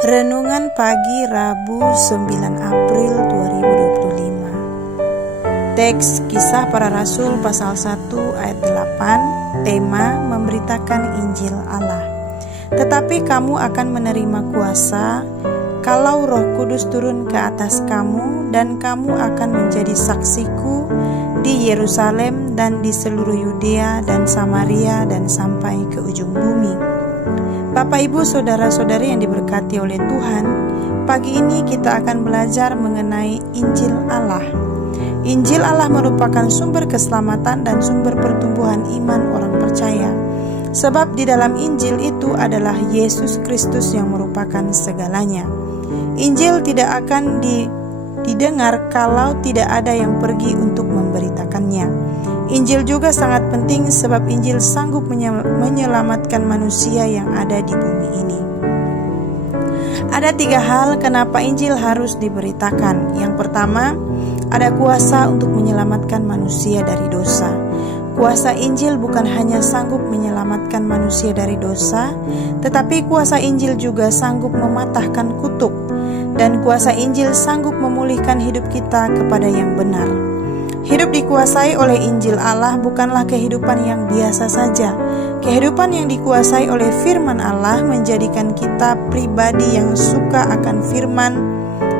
Renungan pagi Rabu 9 April 2025. Teks Kisah Para Rasul pasal 1 ayat 8. Tema memberitakan Injil Allah. Tetapi kamu akan menerima kuasa kalau Roh Kudus turun ke atas kamu, dan kamu akan menjadi saksiku di Yerusalem dan di seluruh Yudea dan Samaria dan sampai ke ujung bumi. Bapak, Ibu, saudara-saudari yang diberkati oleh Tuhan, pagi ini kita akan belajar mengenai Injil Allah. Injil Allah merupakan sumber keselamatan dan sumber pertumbuhan iman orang percaya. Sebab di dalam Injil itu adalah Yesus Kristus yang merupakan segalanya. Injil tidak akan didengar kalau tidak ada yang pergi untuk memberitakannya. Injil juga sangat penting sebab Injil sanggup menyelamatkan manusia yang ada di bumi ini. Ada 3 hal kenapa Injil harus diberitakan. Yang pertama, ada kuasa untuk menyelamatkan manusia dari dosa. Kuasa Injil bukan hanya sanggup menyelamatkan manusia dari dosa, tetapi kuasa Injil juga sanggup mematahkan kutuk. Dan kuasa Injil sanggup memulihkan hidup kita kepada yang benar. Hidup dikuasai oleh Injil Allah bukanlah kehidupan yang biasa saja. Kehidupan yang dikuasai oleh firman Allah menjadikan kita pribadi yang suka akan firman,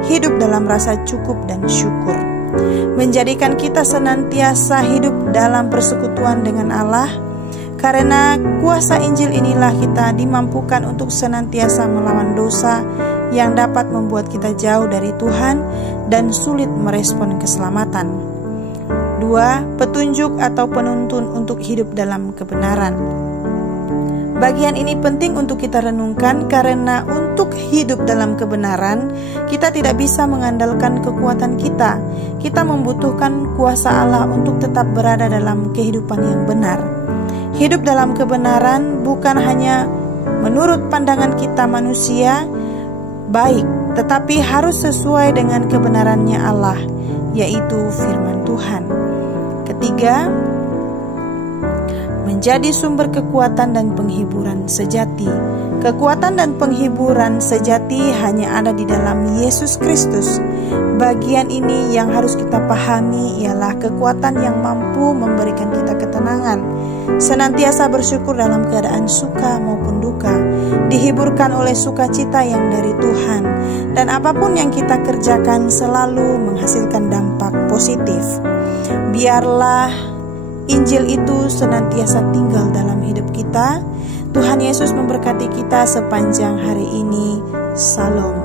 hidup dalam rasa cukup dan syukur. Menjadikan kita senantiasa hidup dalam persekutuan dengan Allah. Karena kuasa Injil inilah kita dimampukan untuk senantiasa melawan dosa yang dapat membuat kita jauh dari Tuhan dan sulit merespon keselamatan. 2. Petunjuk atau penuntun untuk hidup dalam kebenaran. Bagian ini penting untuk kita renungkan karena untuk hidup dalam kebenaran, kita tidak bisa mengandalkan kekuatan kita. Kita membutuhkan kuasa Allah untuk tetap berada dalam kehidupan yang benar. Hidup dalam kebenaran bukan hanya menurut pandangan kita manusia baik, tetapi harus sesuai dengan kebenarannya Allah, yaitu firman Tuhan. Ketiga, menjadi sumber kekuatan dan penghiburan sejati. Kekuatan dan penghiburan sejati hanya ada di dalam Yesus Kristus. Bagian ini yang harus kita pahami ialah kekuatan yang mampu memberikan kita ketenangan, senantiasa bersyukur dalam keadaan suka maupun duka, dihiburkan oleh sukacita yang dari Tuhan, dan apapun yang kita kerjakan selalu menghasilkan dampak positif. Biarlah Injil itu senantiasa tinggal dalam hidup kita. Tuhan Yesus memberkati kita sepanjang hari ini. Salam.